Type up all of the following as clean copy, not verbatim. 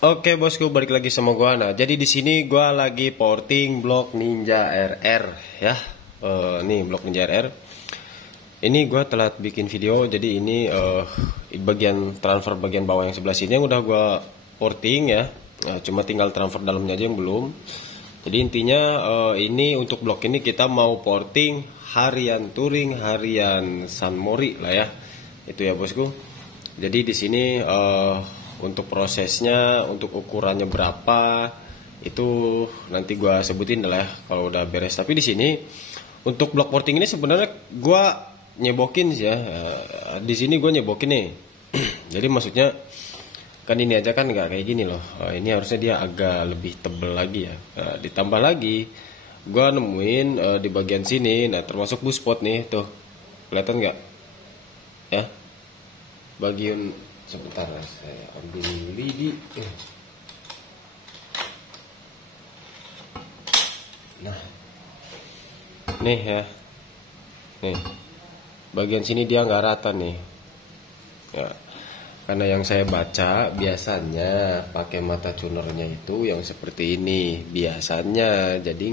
Oke bosku, balik lagi sama gua. Nah, jadi di sini gua lagi porting blok Ninja RR ya. Nih blok Ninja RR. Ini gua telat bikin video, jadi ini bagian transfer bagian bawah yang sebelah sini yang udah gua porting ya. Nah, cuma tinggal transfer dalamnya aja yang belum. Jadi intinya ini untuk blok ini kita mau porting harian touring, harian San Mori lah ya. Itu ya bosku. Jadi di sini untuk prosesnya, untuk ukurannya berapa itu nanti gua sebutin lah ya kalau udah beres. Tapi di sini untuk blok porting ini sebenarnya gua nyebokin sih ya. Di sini gua nyebokin nih. Jadi maksudnya kan ini aja kan nggak kayak gini loh. Ini harusnya dia agak lebih tebel lagi ya. Ditambah lagi gua nemuin di bagian sini, nah termasuk buspot nih tuh, kelihatan nggak ya, bagian sebentar saya ambil lidi. Nah nih ya, nih bagian sini dia nggak rata nih ya, karena yang saya baca biasanya pakai mata tunernya itu yang seperti ini biasanya, jadi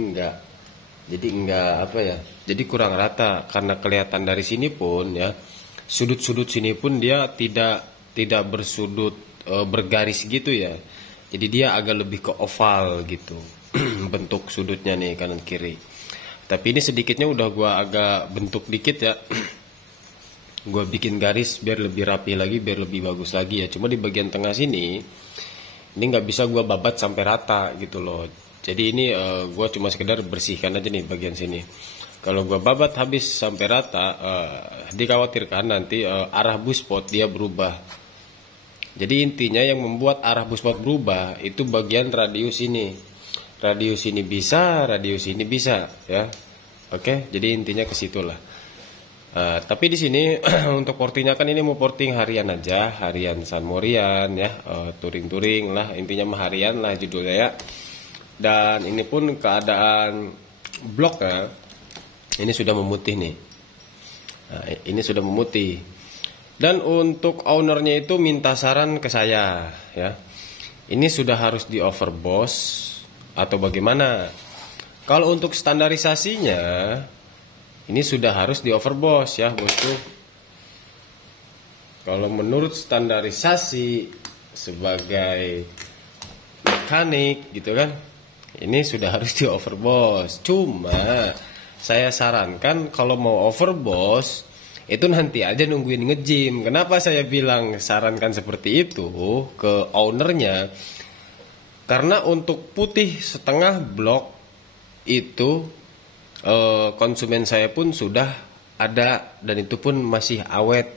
nggak apa ya, jadi kurang rata. Karena kelihatan dari sini pun ya, sudut-sudut sini pun dia tidak bersudut bergaris gitu ya, jadi dia agak lebih ke oval gitu bentuk sudutnya nih kanan kiri. Tapi ini sedikitnya udah gua agak bentuk dikit ya, gua bikin garis biar lebih rapi lagi, biar lebih bagus lagi ya. Cuma di bagian tengah sini ini nggak bisa gua babat sampai rata gitu loh. Jadi ini gua cuma sekedar bersihkan aja nih bagian sini. Kalau gua babat habis sampai rata, dikhawatirkan nanti arah buspot dia berubah. Jadi intinya yang membuat arah buspot berubah itu bagian radius ini. Radius ini bisa, radius ini bisa ya. Oke, jadi intinya ke situ lah. Tapi di sini untuk portingnya kan ini mau porting harian aja, harian San Morian ya, touring-touring lah, intinya mah harian lah judulnya ya. Dan ini pun keadaan bloknya ini sudah memutih nih. Nah, ini sudah memutih. Dan untuk ownernya itu minta saran ke saya ya. Ini sudah harus di overboss atau bagaimana? Kalau untuk standarisasinya ini sudah harus di overboss ya bosku. Kalau menurut standarisasi sebagai mekanik gitu kan, ini sudah harus di overboss. Cuma saya sarankan kalau mau overboss itu nanti aja nungguin ngejim. Kenapa saya bilang sarankan seperti itu ke ownernya? Karena untuk putih setengah blok itu konsumen saya pun sudah ada, dan itu pun masih awet.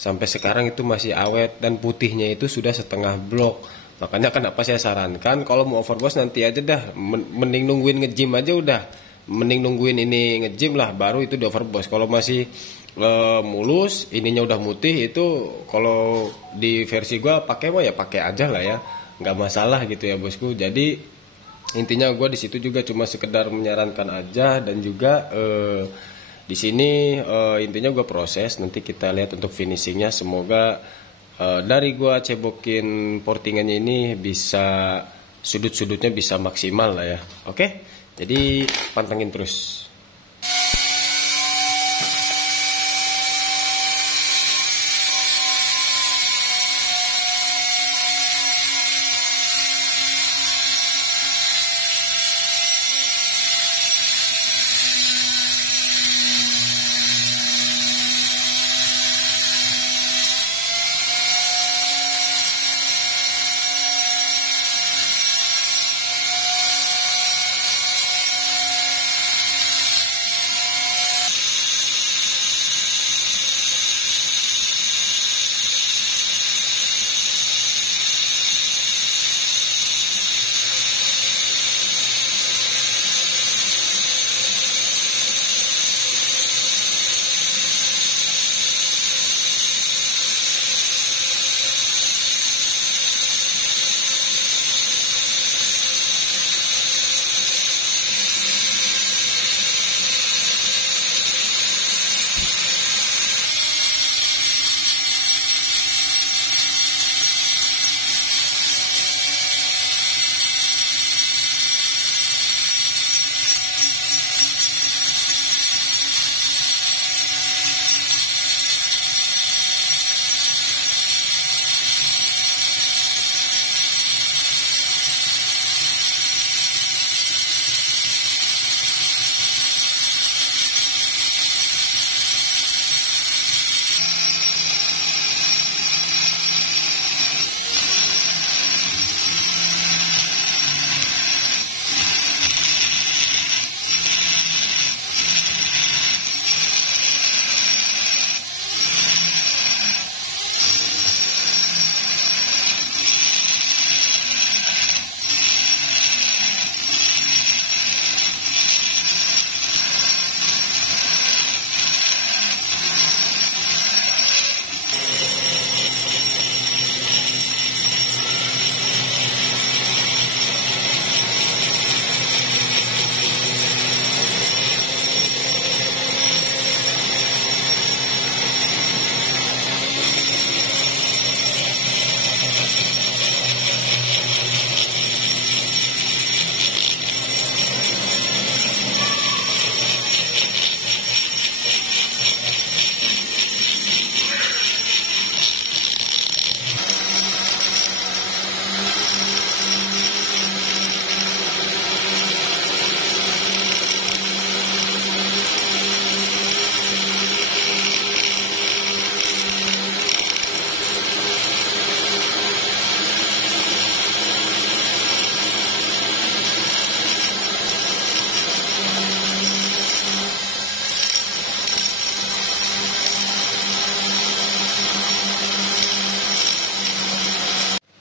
Sampai sekarang itu masih awet, dan putihnya itu sudah setengah blok. Makanya kenapa saya sarankan kalau mau overboss nanti aja dah, mending nungguin ngejim aja udah. Mending nungguin ini ngejim lah baru itu di overboss. Kalau masih mulus, ininya udah mutih, itu kalau di versi gua pakai mah ya pakai aja lah ya, nggak masalah gitu ya bosku. Jadi intinya gua di situ juga cuma sekedar menyarankan aja, dan juga di sini intinya gua proses, nanti kita lihat untuk finishingnya. Semoga dari gua cebokin portingannya ini bisa sudut-sudutnya bisa maksimal lah ya. Oke, jadi pantengin terus.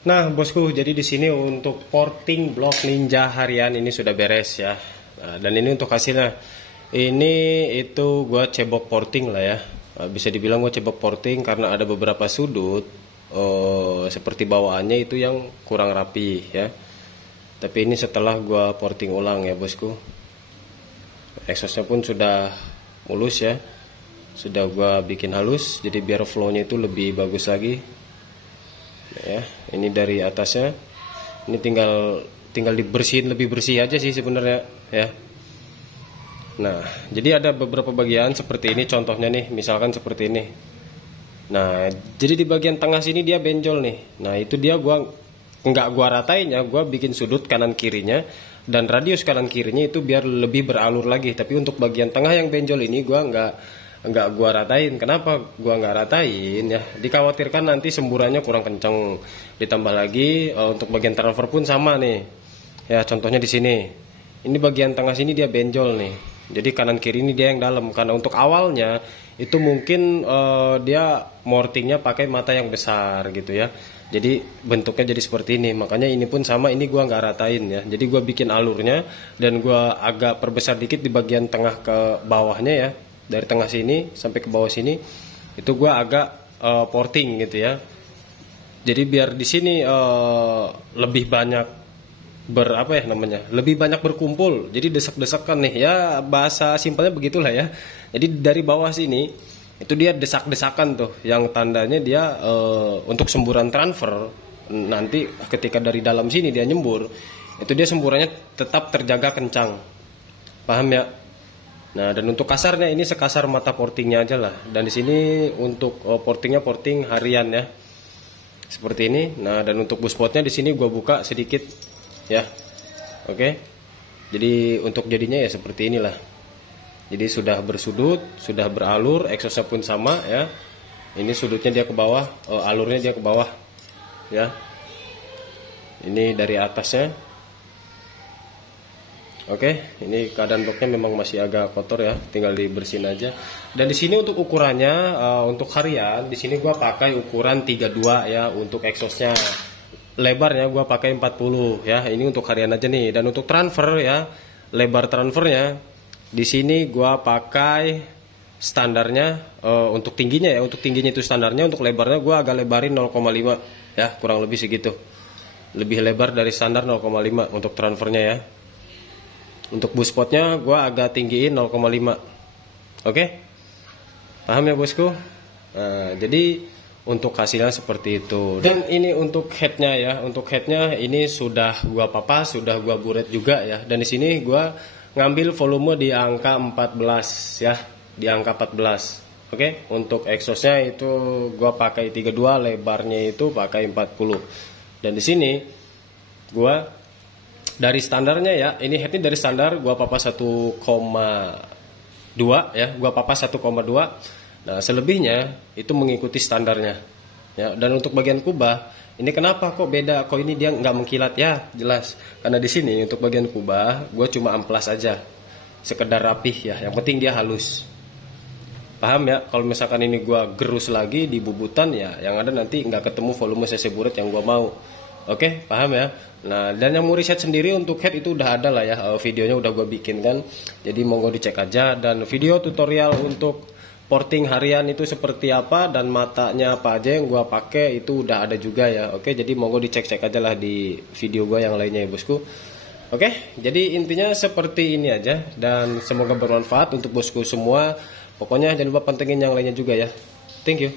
Nah, bosku, jadi di sini untuk porting blok Ninja harian ini sudah beres ya. Nah, dan ini untuk hasilnya. Ini itu gua cebok porting lah ya. Bisa dibilang gua cebok porting karena ada beberapa sudut seperti bawaannya itu yang kurang rapi ya. Tapi ini setelah gua porting ulang ya, bosku. Exhaustnya pun sudah mulus ya. Sudah gua bikin halus jadi biar flow-nya itu lebih bagus lagi. Ya, ini dari atasnya. Ini tinggal dibersihin lebih bersih aja sih sebenarnya ya. Nah, jadi ada beberapa bagian seperti ini contohnya nih, misalkan seperti ini. Nah, jadi di bagian tengah sini dia benjol nih. Nah, itu dia nggak gua ratain ya, gua bikin sudut kanan kirinya dan radius kanan kirinya itu biar lebih beralur lagi. Tapi untuk bagian tengah yang benjol ini gua nggak gua ratain. Kenapa gua nggak ratain ya? Dikhawatirkan nanti semburannya kurang kenceng. Ditambah lagi untuk bagian transfer pun sama nih. Ya, contohnya di sini. Ini bagian tengah sini dia benjol nih. Jadi kanan kiri ini dia yang dalam. Karena untuk awalnya itu mungkin dia mortingnya pakai mata yang besar gitu ya. Jadi bentuknya jadi seperti ini. Makanya ini pun sama, ini gua nggak ratain ya. Jadi gua bikin alurnya dan gua agak perbesar dikit di bagian tengah ke bawahnya ya. Dari tengah sini sampai ke bawah sini itu gua agak porting gitu ya. Jadi biar di sini lebih banyak lebih banyak berkumpul. Jadi desak-desakan nih ya, bahasa simpelnya begitulah ya. Jadi dari bawah sini itu dia desak-desakan tuh, yang tandanya dia untuk semburan transfer nanti ketika dari dalam sini dia nyembur, itu dia semburannya tetap terjaga kencang. Paham ya? Nah, dan untuk kasarnya ini sekasar mata portingnya aja lah. Dan di sini untuk portingnya porting harian ya. Seperti ini. Nah, dan untuk buspotnya di sini gua buka sedikit ya. Oke. Jadi untuk jadinya ya seperti inilah. Jadi sudah bersudut, sudah beralur, exhaustnya pun sama ya. Ini sudutnya dia ke bawah, alurnya dia ke bawah ya. Ini dari atasnya. Oke, ini keadaan bloknya memang masih agak kotor ya, tinggal dibersihin aja. Dan di sini untuk ukurannya untuk harian, di sini gua pakai ukuran 32 ya untuk exhaustnya. Lebarnya gua pakai 40 ya. Ini untuk harian aja nih. Dan untuk transfer ya, lebar transfernya di sini gua pakai standarnya untuk tingginya ya. Untuk tingginya itu standarnya, untuk lebarnya gua agak lebarin 0,5 ya, kurang lebih segitu. Lebih lebar dari standar 0,5 untuk transfernya ya. Untuk buspotnya gue agak tinggiin 0,5. Oke? Paham ya bosku? Nah, jadi untuk hasilnya seperti itu. Dan ini untuk headnya ya. Untuk headnya ini sudah gue papas, sudah gue buret juga ya. Dan di sini gue ngambil volume di angka 14 ya. Di angka 14. Oke? Untuk exhaustnya itu gue pakai 32, lebarnya itu pakai 40. Dan di sini gue dari standarnya ya, ini headnya dari standar gua papas 1,2 ya, gua papas 1,2. Nah, selebihnya itu mengikuti standarnya. Ya, dan untuk bagian kubah, ini kenapa kok beda? Kok ini dia nggak mengkilat ya? Jelas. Karena di sini untuk bagian kubah gua cuma amplas aja. Sekedar rapih ya, yang penting dia halus. Paham ya? Kalau misalkan ini gua gerus lagi di bubutan ya, yang ada nanti nggak ketemu volume cc buret yang gua mau. Oke, paham ya? Nah, dan yang mau riset sendiri untuk head itu udah ada lah ya, videonya udah gue bikin kan. Jadi monggo dicek aja. Dan video tutorial untuk porting harian itu seperti apa dan matanya apa aja yang gue pakai itu udah ada juga ya. Oke, jadi monggo dicek-cek aja lah di video gue yang lainnya ya bosku. Oke, jadi intinya seperti ini aja. Dan semoga bermanfaat untuk bosku semua. Pokoknya jangan lupa pantengin yang lainnya juga ya. Thank you.